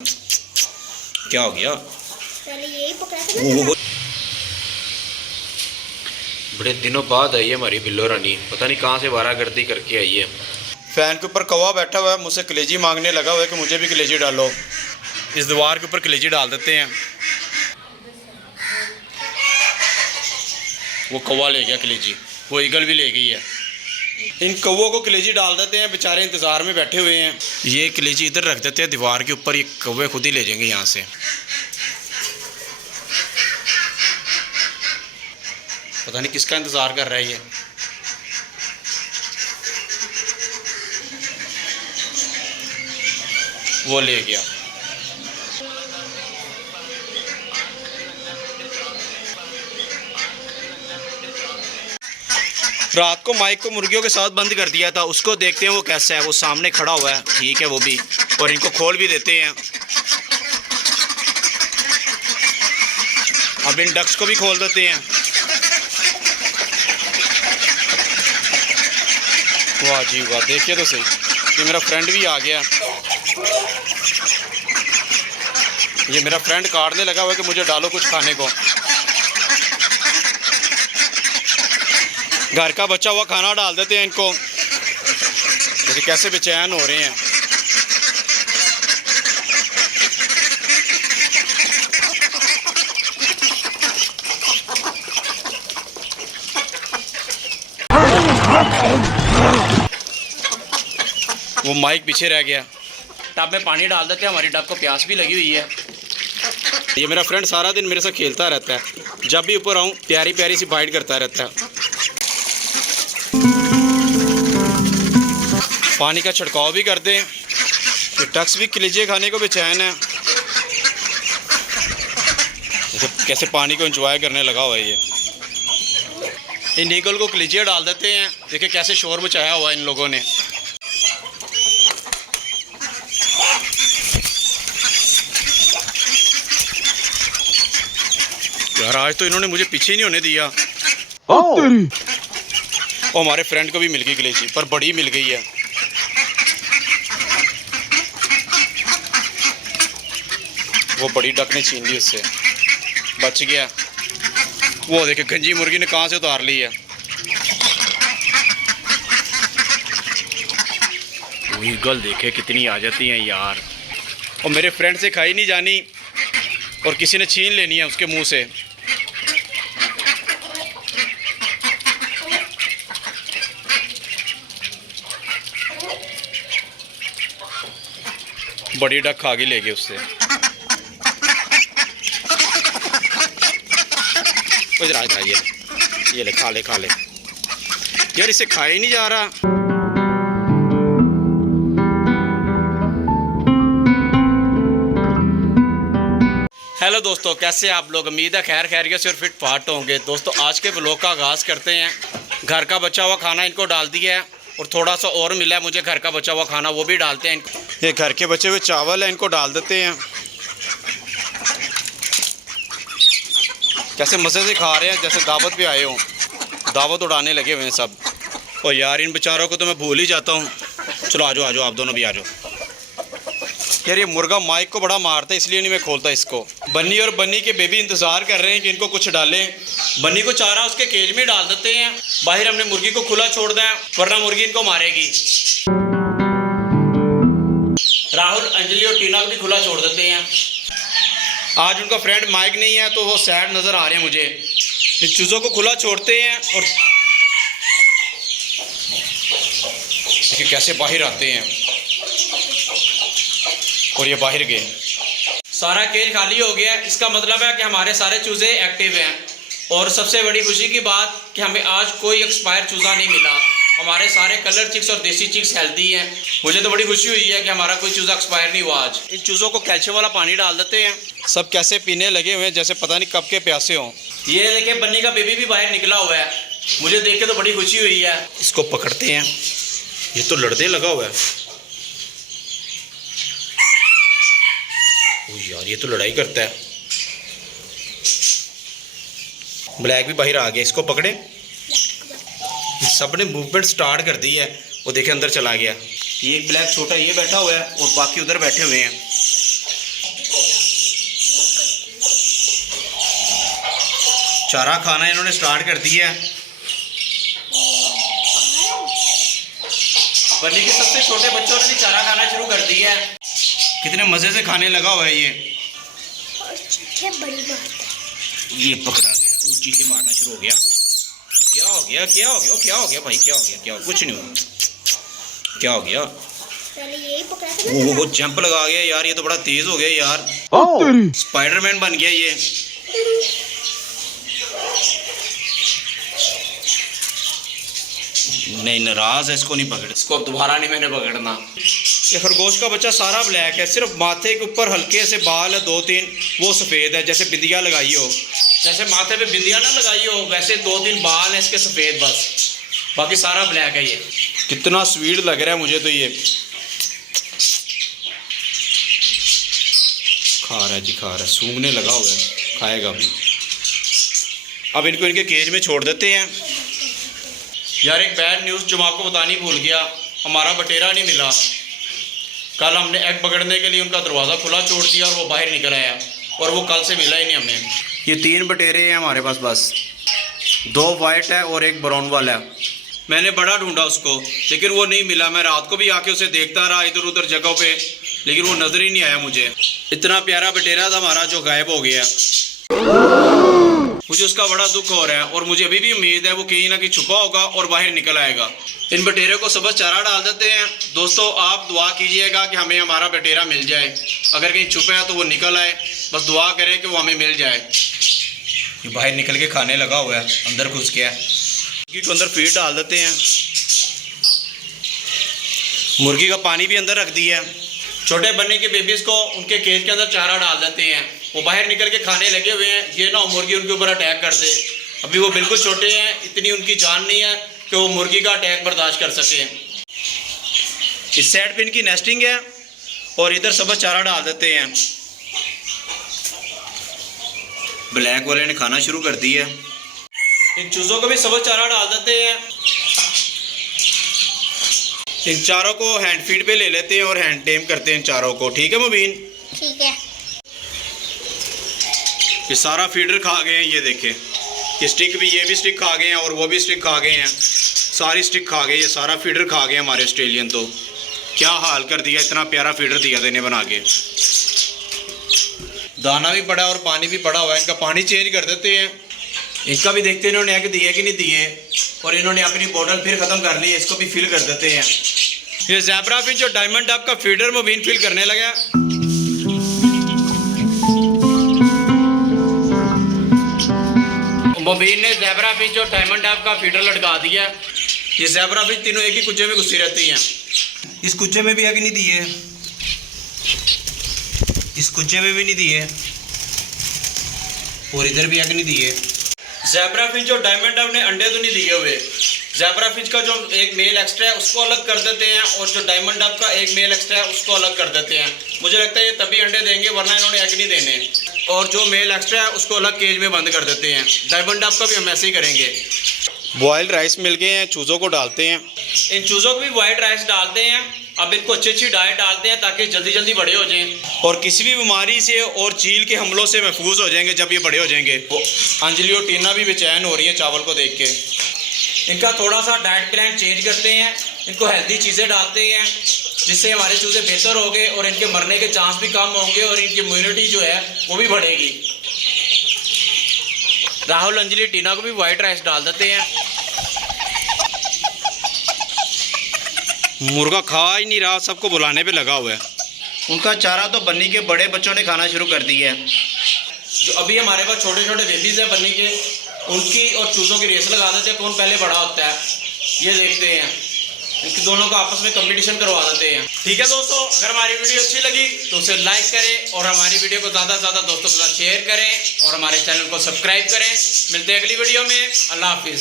क्या हो गया? यही पकड़ा बड़े दिनों बाद आई है हमारी बिल्लो रानी, पता नहीं कहाँ से वारागर्दी करके आई है। फैन के ऊपर कौवा बैठा हुआ है, मुझसे कलेजी मांगने लगा हुआ है कि मुझे भी कलेजी डालो। इस दीवार के ऊपर कलेजी डाल देते हैं। वो कौवा ले गया कलेजी, वो ईगल भी ले गई है। इन कौवों को कलेजी डाल देते हैं, बेचारे इंतज़ार में बैठे हुए हैं। ये कलेजी इधर रख देते हैं दीवार के ऊपर, ये कौवे खुद ही ले जाएंगे यहाँ से। पता नहीं किसका इंतज़ार कर रहा है ये। वो ले गया। रात को माइक को मुर्गियों के साथ बंद कर दिया था, उसको देखते हैं वो कैसा है। वो सामने खड़ा हुआ है, ठीक है वो भी, और इनको खोल भी देते हैं। अब इन डक्स को भी खोल देते हैं। वाह जी वाह, देखिए तो सही, ये मेरा फ्रेंड भी आ गया। ये मेरा फ्रेंड काटने लगा हुआ है कि मुझे डालो कुछ खाने को। घर का बचा हुआ खाना डाल देते हैं इनको। देखिए कैसे बेचैन हो रहे हैं। वो माइक पीछे रह गया। टब में पानी डाल देते हैं, हमारी डक को प्यास भी लगी हुई है। ये मेरा फ्रेंड सारा दिन मेरे साथ खेलता रहता है, जब भी ऊपर आऊँ प्यारी प्यारी सी बाइट करता रहता है। पानी का छिड़काव भी कर दें। ये डक्स भी कलेजे खाने को बेचैन है। कैसे पानी को एंजॉय करने लगा हुआ है ये। इन ईगल को कलेजिया डाल देते हैं। देखिए कैसे शोर मचाया हुआ है इन लोगों ने। यार आज तो इन्होंने मुझे पीछे नहीं होने दिया। और हमारे फ्रेंड को भी मिल गई कलेजी, पर बड़ी मिल गई है। वो बड़ी डक ने छीन ली उससे, बच गया। वो देखे गंजी मुर्गी ने कहाँ से उतार ली है। वो ईगल देखे कितनी आ जाती हैं यार। और मेरे फ्रेंड से खाई नहीं जानी और किसी ने छीन लेनी है उसके मुंह से। बड़ी डक खा के ले गए उससे। ये ले खा ले खा ले। यार इसे खाया ही नहीं जा रहा। हेलो दोस्तों, कैसे आप लोग? उम्मीद है खैर खैरियत से और फिट फाट होंगे। दोस्तों आज के व्लॉग का आगाज़ करते हैं। घर का बचा हुआ खाना इनको डाल दिया है और थोड़ा सा और मिला है मुझे घर का बचा हुआ खाना, वो भी डालते हैं इनको। ये घर के बचे हुए चावल है, इनको डाल देते हैं। कैसे मज़े से खा रहे हैं, जैसे दावत पे आए हों। दावत उड़ाने लगे हुए हैं सब। और यार इन बेचारों को तो मैं भूल ही जाता हूँ। चलो आ जाओ आप दोनों भी आ जाओ। यार ये मुर्गा माइक को बड़ा मारता है, इसलिए नहीं मैं खोलता इसको। बन्नी और बन्नी के बेबी इंतज़ार कर रहे हैं कि इनको कुछ डालें। बन्नी को चारा उसके केज में डाल देते हैं। बाहर हमने मुर्गी को खुला छोड़ दें, वरना मुर्गी इनको मारेगी। राहुल, अंजलि और टीना को भी खुला छोड़ देते हैं। आज उनका फ्रेंड माइक नहीं है तो वो सैड नज़र आ रहे हैं मुझे। इन चूज़ों को खुला छोड़ते हैं और देखिए कैसे बाहर आते हैं। और ये बाहर गए। सारा केज खाली हो गया। इसका मतलब है कि हमारे सारे चूज़े एक्टिव हैं। और सबसे बड़ी खुशी की बात कि हमें आज कोई एक्सपायर चूज़ा नहीं मिला। हमारे सारे कलर चिक्स और देसी चिक्स हेल्दी हैं। मुझे तो बड़ी खुशी हुई है कि हमारा कोई चूज़ा एक्सपायर नहीं हुआ आज। इन चूज़ों को कैल्शियम वाला पानी डाल देते हैं। सब कैसे पीने लगे हुए हैं जैसे पता नहीं कब के प्यासे हों। ये देखिए बन्नी का बेबी भी बाहर निकला हुआ है। मुझे देख के तो बड़ी खुशी हुई है। इसको पकड़ते हैं। ये तो लड़ने लगा हुआ है। ओ यार ये तो लड़ाई करता है। ब्लैक भी बाहर आ गया, इसको पकड़े। सब ने मूवमेंट स्टार्ट कर दी है। वो देखे अंदर चला गया। ये एक ब्लैक छोटा ये बैठा हुआ है और बाकी उधर बैठे हुए हैं। चारा खाना इन्होंने स्टार्ट कर दिया है। बन्नी के सबसे छोटे बच्चों ने भी चारा खाना शुरू कर दिया है। कितने मज़े से खाने लगा हुआ है ये। और चीखे बड़ी मारता है। ये पकड़ा गया, वो चीखे मारना शुरू हो गया। क्या हो गया, क्या हो गया, क्या हो गया भाई, क्या हो गया, क्या हो, कुछ नहीं हुआ। क्या हो गया? पहले यही पकड़ा था ना। वो जंप लगा गया यार, ये तो बड़ा तेज हो गया यार। स्पाइडरमैन बन गया ये। नहीं, नाराज है, इसको नहीं पकड़, इसको अब दोबारा नहीं मैंने पकड़ना। ये खरगोश का बच्चा सारा ब्लैक है, सिर्फ माथे के ऊपर हल्के से बाल है 2-3, वो सफ़ेद है, जैसे बिंदिया लगाई हो। जैसे माथे पे बिंदिया ना लगाई हो वैसे 2-3 बाल हैं इसके सफ़ेद, बस बाकी सारा ब्लैक है ये। कितना स्वीट लग रहा है मुझे तो ये। खा रहा है जी, खा रहा है, सूंघने लगा हुआ है, खाएगा भी। अब इनको इनके केज में छोड़ देते हैं। यार एक बैड न्यूज़ जो मैं आपको बतानी भूल गया, हमारा बटेरा नहीं मिला। कल हमने एग पकड़ने के लिए उनका दरवाज़ा खुला छोड़ दिया और वो बाहर निकल आया, और वो कल से मिला ही नहीं हमें। ये 3 बटेरे हैं हमारे पास, बस 2 वाइट है और 1 ब्राउन वाला है। मैंने बड़ा ढूंढा उसको लेकिन वो नहीं मिला। मैं रात को भी आके उसे देखता रहा इधर उधर जगह पे, लेकिन वो नज़र ही नहीं आया मुझे। इतना प्यारा बटेरा था हमारा जो गायब हो गया। मुझे उसका बड़ा दुख हो रहा है और मुझे अभी भी उम्मीद है वो कहीं ना कहीं छुपा होगा और बाहर निकल आएगा। इन बटेरे को सुबह चारा डाल देते हैं। दोस्तों आप दुआ कीजिएगा कि हमें हमारा बटेरा मिल जाए। अगर कहीं छुपा है तो वो निकल आए, बस दुआ करें कि वो हमें मिल जाए। ये बाहर निकल के खाने लगा हुआ है, अंदर घुस गया। मुर्गी को अंदर फीड डाल देते हैं। मुर्गी का पानी भी अंदर रख दिया। छोटे बन्नी के बेबीज़ को उनके केज के अंदर चारा डाल देते हैं, वो बाहर निकल के खाने लगे हुए हैं। ये ना मुर्गी उनके ऊपर अटैक कर दे। अभी वो बिल्कुल छोटे हैं, इतनी उनकी जान नहीं है कि वो मुर्गी का अटैक बर्दाश्त कर सके। इस साइड पे इनकी नेस्टिंग है और इधर सुबह चारा डाल देते हैं। ब्लैक वाले ने खाना शुरू कर दिया। इन चूज़ों को भी सुबह चारा डाल देते हैं। इन चारों को हैंड फीड पे ले लेते हैं और हैंड टेम करते हैं इन चारों को। ठीक है मुबीन? ठीक है। ये सारा फीडर खा गए हैं, ये देखें। ये स्टिक भी, ये भी स्टिक खा गए हैं और वो भी स्टिक खा गए हैं। सारी स्टिक खा गए, ये सारा फीडर खा गए हमारे ऑस्ट्रेलियन। तो क्या हाल कर दिया, इतना प्यारा फीडर दिया था इन्हें बना के। दाना भी पड़ा और पानी भी पड़ा हुआ है, इनका पानी चेंज कर देते हैं। इसका भी देखते हैं इन्होंने एग दिए कि नहीं दिए, और इन्होंने अपनी बोतल फिर ख़त्म कर ली है, इसको भी फिल कर देते हैं। ये ज़ेब्रा फिश जो डायमंड डब का फीडर मुबीन फिल करने लगा। मुबीन ने ज़ेब्रा फिश जो डायमंड डब का फीडर लटका दिया। ये ज़ेब्रा फिश तीनों एक ही कुज्जे में घुसी रहती हैं। इस कुज्जे में भी एग नहीं दिए, इस कुज्जे में भी नहीं दिए, और इधर भी एग नहीं दिए। ज़ेब्रा फिश जो डायमंड डब ने अंडे तो नहीं दिए हुए। ज़ेब्रा फिश का जो एक मेल एक्स्ट्रा है उसको अलग कर देते हैं, और जो डायमंड डब का एक मेल एक्स्ट्रा है उसको अलग कर देते हैं। मुझे लगता है ये तभी अंडे देंगे, वरना इन्होंने एग नहीं देने। और जो मेल एक्स्ट्रा है उसको अलग केज में बंद कर देते हैं। डायमंड डब का भी हम ऐसे ही करेंगे। बॉयल्ड राइस मिल गए हैं, चूज़ों को डालते हैं। इन चूज़ों को भी वाइट राइस डालते हैं। अब इनको अच्छी अच्छी डाइट डालते हैं ताकि जल्दी जल्दी बड़े हो जाएं और किसी भी बीमारी से और चील के हमलों से महफूज हो जाएंगे जब ये बड़े हो जाएंगे। अंजलि और टीना भी बेचैन हो रही है चावल को देख के। इनका थोड़ा सा डाइट प्लान चेंज करते हैं, इनको हेल्दी चीज़ें डालते हैं जिससे हमारे चूज़े बेहतर होंगे और इनके मरने के चांस भी कम होंगे और इनकी इम्यूनिटी जो है वो भी बढ़ेगी। राहुल, अंजलि, टीना को भी वाइट राइस डाल देते हैं। मुर्गा खा ही नहीं रहा, सबको बुलाने पे लगा हुआ है। उनका चारा तो बन्नी के बड़े बच्चों ने खाना शुरू कर दिया है। जो अभी हमारे पास छोटे छोटे बेबीज़ हैं बन्नी के, उनकी और चूज़ों की रेस लगा देते हैं कौन पहले बड़ा होता है। ये देखते हैं, इनके दोनों का आपस में कंपटीशन करवा देते हैं। ठीक है दोस्तों, अगर हमारी वीडियो अच्छी लगी तो उसे लाइक करें और हमारी वीडियो को ज़्यादा से ज़्यादा दोस्तों के साथ शेयर करें और हमारे चैनल को सब्सक्राइब करें। मिलते हैं अगली वीडियो में। अल्लाह हाफिज़।